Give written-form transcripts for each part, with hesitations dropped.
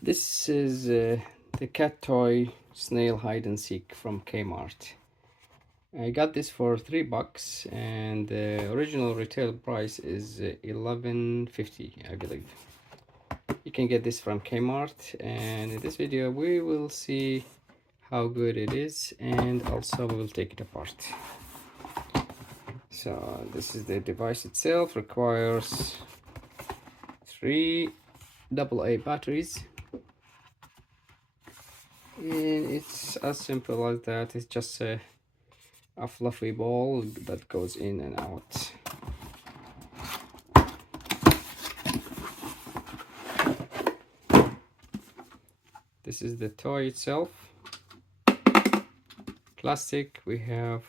This is the cat toy Snail Hide and Seek from Kmart. I got this for $3 and the original retail price is $11.50, I believe. You can get this from Kmart, and in this video we will see how good it is, and also we will take it apart. So this is the device itself. Requires 3 AA batteries, and it's as simple as that. It's just a fluffy ball that goes in and out. This is the toy itself. Plastic. We have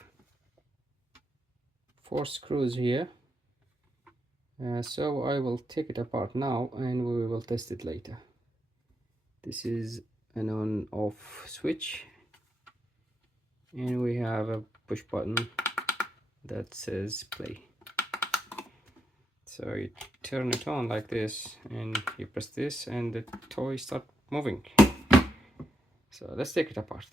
4 screws here. So I will take it apart now and we will test it later. This is an on-off switch, and we have a push button that says play. So you turn it on like this and you press this and the toy starts moving. So let's take it apart.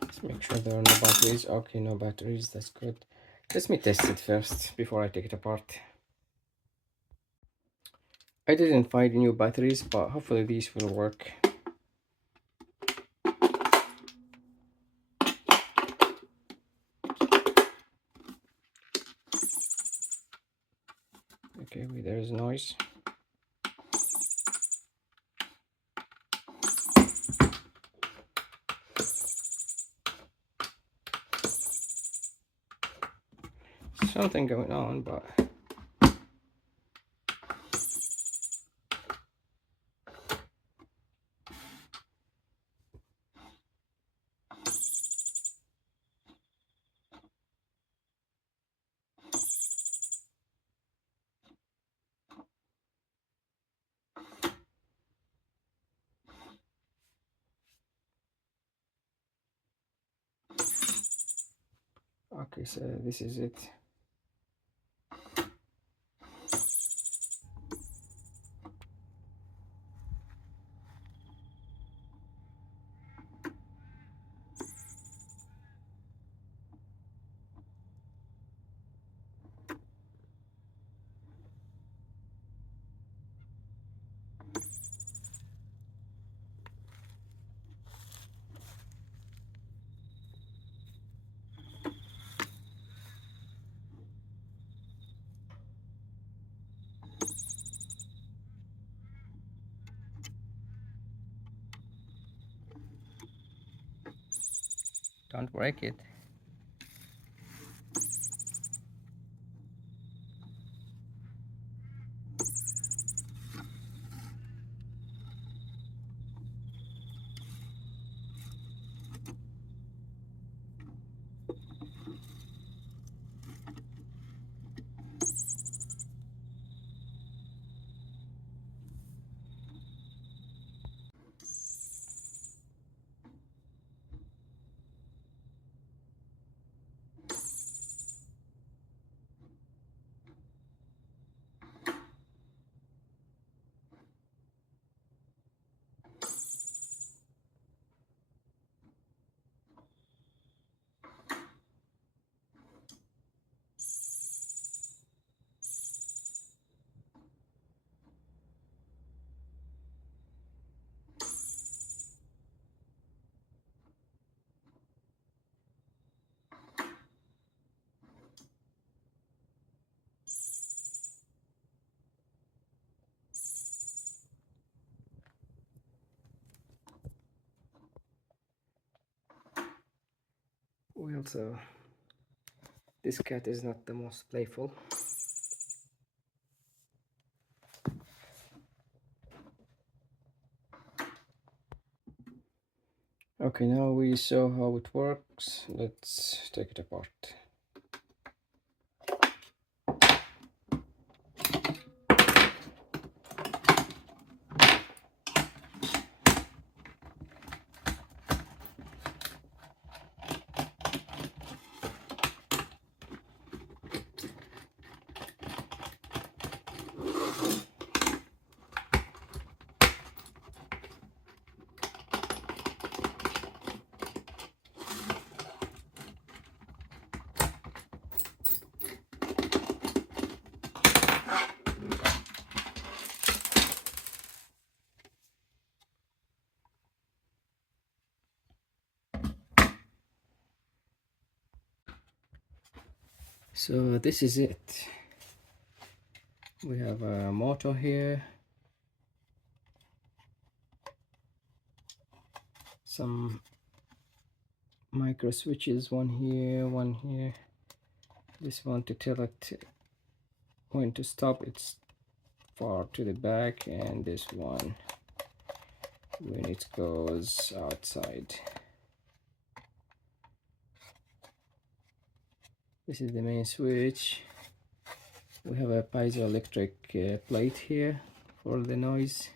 Let's make sure there are no batteries. Okay, no batteries, that's good. Let me test it first before I take it apart. I didn't find new batteries, but hopefully these will work. Okay, there is noise. Something going on, but okay, so this is it. Don't break it. Well, so this cat is not the most playful. Okay, now we saw how it works. Let's take it apart. So this is it. We have a motor here, some micro switches, one here, one here. This one to tell it when to stop, it's far to the back, and this one when it goes outside. This is the main switch. We have a piezoelectric plate here for the noise,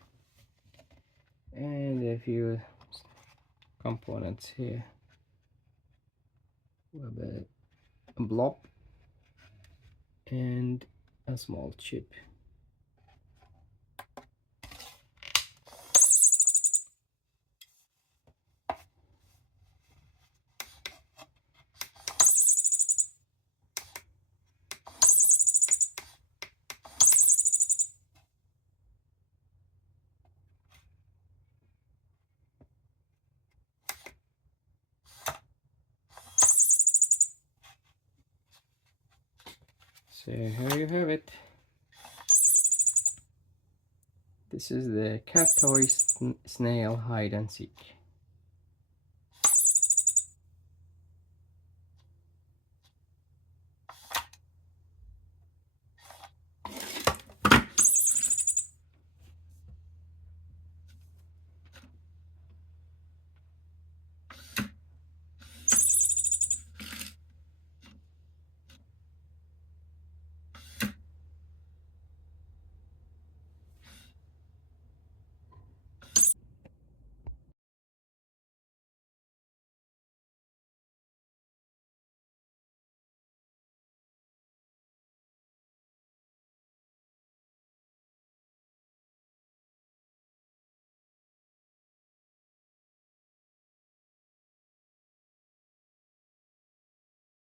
and a few components here. We have a blob and a small chip. So here you have it. This is the cat toy snail hide and seek.